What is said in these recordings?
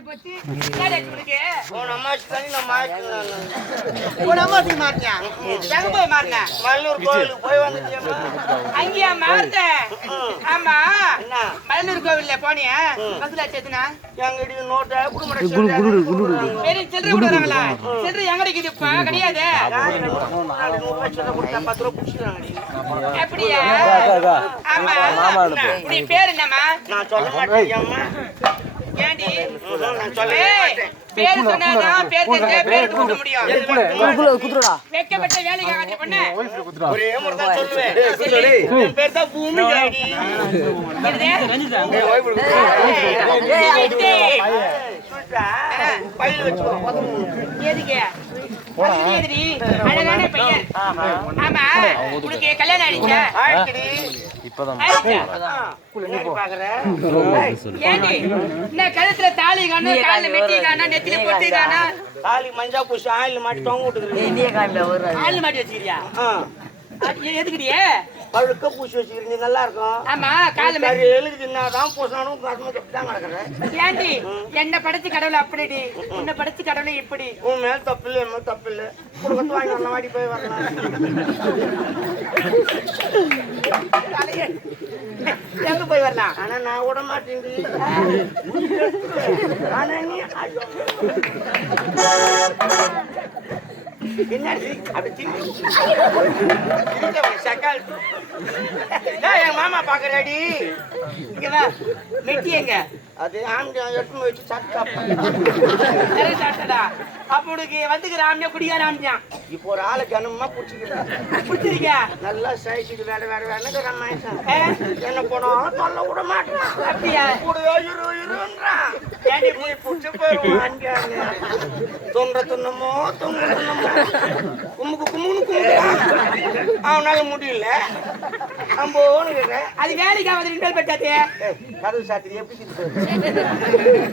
மாறி போச்சு. என்னடா உங்களுக்கு? உன் அம்மாச்சி தானே நான் மாறிட்டேன். உன் அம்மாச்சி மாறினியா? எங்க போய் மாறின? மல்லூர் கோயிலுக்கு போய் வந்துட்டியம்மா. அங்கேயா மாறுத? ஆமா. மல்லூர் கோவில்ல போனியா? பஸ்ல சேத்துனா? எங்கடி நோட்டை குடும்பம் பெரிய சில்லறை கொடுறாங்களா? சில்லறை எங்க இருக்குதுப்பா? கிடையாது. 10 ரூபாய் கொடுத்தா 10 ரூபாய் புடிச்சுறாங்க. அப்படியா? ஆமா. நீ பேர் என்னம்மா? நான் சொல்ல மாட்டேன் அம்மா. ஏண்டி? நான் சொல்ல மாட்டேன். பேர் சொன்னாதான் பேர் தெரிஞ்ச பேர் கூப்பிட முடியும். குதுறடா வெக்கப்பட்ட வேலைக்கு ஆகாத பொண்ணு. ஒரே முறை தான் சொல்லுவேன். என் பேர் தான் பூமி ஜாடி. பையில வச்சுக்கோ. எதுக்கு? அழகான பையன். ஆமா, உனக்கு கல்யாணம் ஆயிடுச்சா? ஆயிடுச்சுடி. ஏண்டி என்ன கழுத்துல தாலி காணும், காலில் மெட்டி காணும், நெத்தில பொட்டி காணும், தாலி மஞ்சா பூசி ஆயில் மாட்டி தொங்க விட்டுக்கிறேன். ஆயில் மாட்டி வச்சுக்கிறியா? எதுக்குறியே? அவளுக்கு பூசி வச்சுக்கிறீங்க நல்லா இருக்கும். ஆமா, காலில் சரி எழுதுனாதான் பூசினாலும் தான் கிடக்குறேன். ஏண்டி என்ன படைச்சு கடவுள் அப்படிடி, உன்னை படைச்சு கடவுளை இப்படி? உன் மேல தப்பு இல்லை, என் மேல தப்பு இல்லை. குடும்பத்து வாங்கி வரலாம், வாடி போய் வரலாம். எங்க போய் வரலாம்? ஆனா நான் விட மாட்டேன். ஆனா நீ என்னடி அப்படி சக்கால் என் மாமா பாக்குறாடி. இங்கதான் மெட்டி எங்க? அது ஆண்டு எடுத்து வச்சு சாப்பிட்டா சாப்பிட்டடா. அப்ப உனக்கு வந்துக்கிற ஆமியா குடிக்கார ஆமியான். இப்போ ஒரு ஆளை கனமா பிடிச்சிக்கிறேன். பிடிச்சிருக்க? நல்லா சைக்கிள் வேற வேற வேணுங்கிற என்ன போனாலும் சொல்ல விட மாட்டேன். அப்படியா? கூடவே இருன்றான். ஏடி போய் பிடிச்சி போயிருவான். தொங்குற துண்ணமோ தொங்குற துண்ணமோ கும்முக்கு கும்முன்னு கும்பிடுறான். அவனால முடியல. அது வேலைக்கு ஆகுது. ரெண்டு பெட்டாத்தே கதவு சாத்திரி எப்படி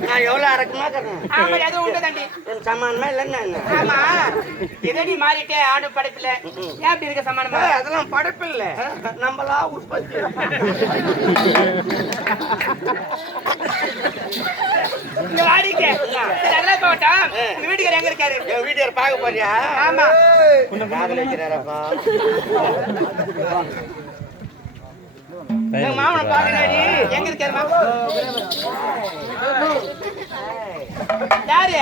நான் எவ்வளவு அரக்கமா இருக்கிறேன். ஆமா, அதுவும் உண்டு தாண்டி. என் சமானமா இல்லைன்னா என்ன? ஆமா, இதடி மாறிட்டே ஆடு படைப்புல. ஏன் அப்படி இருக்க சமானமா? அதெல்லாம் படைப்பு இல்ல, நம்மளா உற்பத்தி. அதெல்லாம் போட்டோம். உங்க வீட்டுக்காரர் எங்க இருக்காரு? என் வீட்டுக்காரர் பார்க்க போறியா? ஆமா, காதல் வைக்கிறாரப்பா. எங்க மாமனை பாக்குறாரு. எங்க இருக்காரு மாமா? யாரு?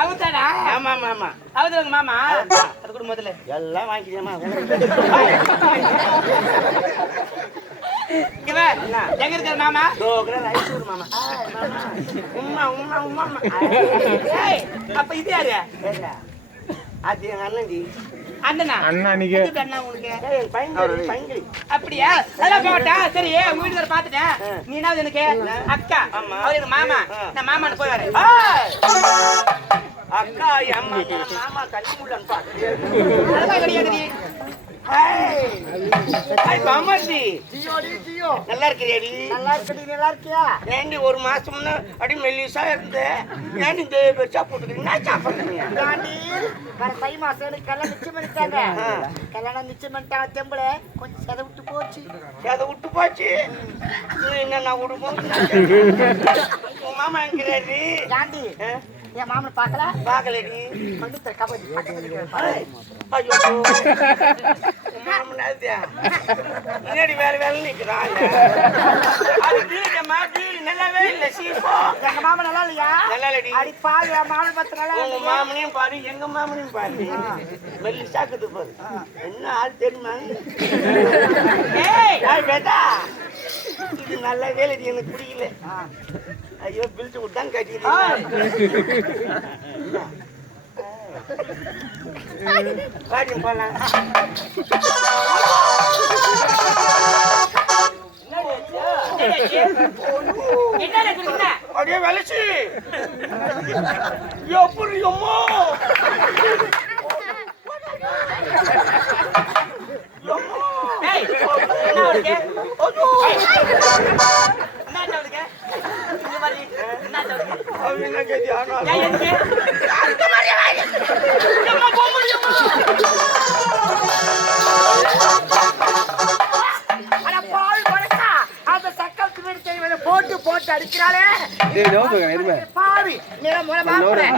அவர்தானா? ஆமா ஆமா ஆமா, அவரு உங்க மாமா. அது கூட முதல்ல எல்லாம் வாங்கிக்கிறியம்மா. எங்க இருக்காரு மாமா? மாமா உம்மா உம்மா உம்மா. அப்ப இது யாரு? அது எங்க அண்ணன்டி. அண்ணனா? அண்ணா உனக்கு பையன்களி. அப்படியா? அதெல்லாம் போட்டா சரி. உங்க வீட்டுக்கார பாத்துட்டேன். நீ என்ன எனக்கு அக்கா, அவரு எங்க மாமா. நான் மாமான்னு போய் வரேன். அக்கா அம்மா மாமா தண்ணி முள்ளன்னு பாக்குறியா? அதெல்லாம் கிடையாது. நீ நல்லா இருக்கிறியாடி? நல்லா இருக்கடி. நல்லா இருக்கியா? ஏண்டி ஒரு மாசம் முன்ன அடி மெல்லிசா இருந்த ஏண்டி இந்த பெருசா போட்டுக்கிறீங்க? சாப்பிடுறீங்க தை மாசம் எனக்கு கல்யாணம் நிச்சயம் பண்ணிட்டாங்க. கல்யாணம் நிச்சயம் பண்ணிட்டாங்க. தெம்புல கொஞ்சம் செத விட்டு போச்சு. செத விட்டு போச்சு. என்ன நான் விடுவோம். உன் மாமா இருக்கிறாரு. ஏண்டி என் மாமனை பார்க்கல? பார்க்கலடி. வந்து கபடி ஐயோ முன்னாடி வேற வேலை நிக்கிறான். நல்லாவே இல்ல. சீப்போ எங்க மாமன் நல்லா இல்லையா? நல்லா இல்லடி. அடி பாரு, என் மாமனை பார்த்து நல்லா. உங்க மாமனையும் பாரு, எங்க மாமனையும் பாரு. மெல்லி சாக்குது பாரு. என்ன ஆள் தெரியுமா? பேட்டா இது நல்ல வேலை. எனக்கு பிடிக்கல. ஐயோ பில்ட்டு விட்டான் கட்டிக்கிறேன். பாடியும் போலாம். அப்படியே வலிச்சு எப்படி அம்மா போட்டு போட்டு அடிக்கிறாளே. போடி நீங்க மூலமா போறேன்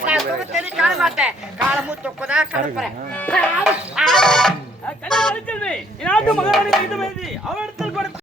நான் சுக தெரி காண மாட்டேன் காலமு தொக்கதா கடப்பறேன் கல்வி நாட்டு மகாராணி இது அவரிடத்தில்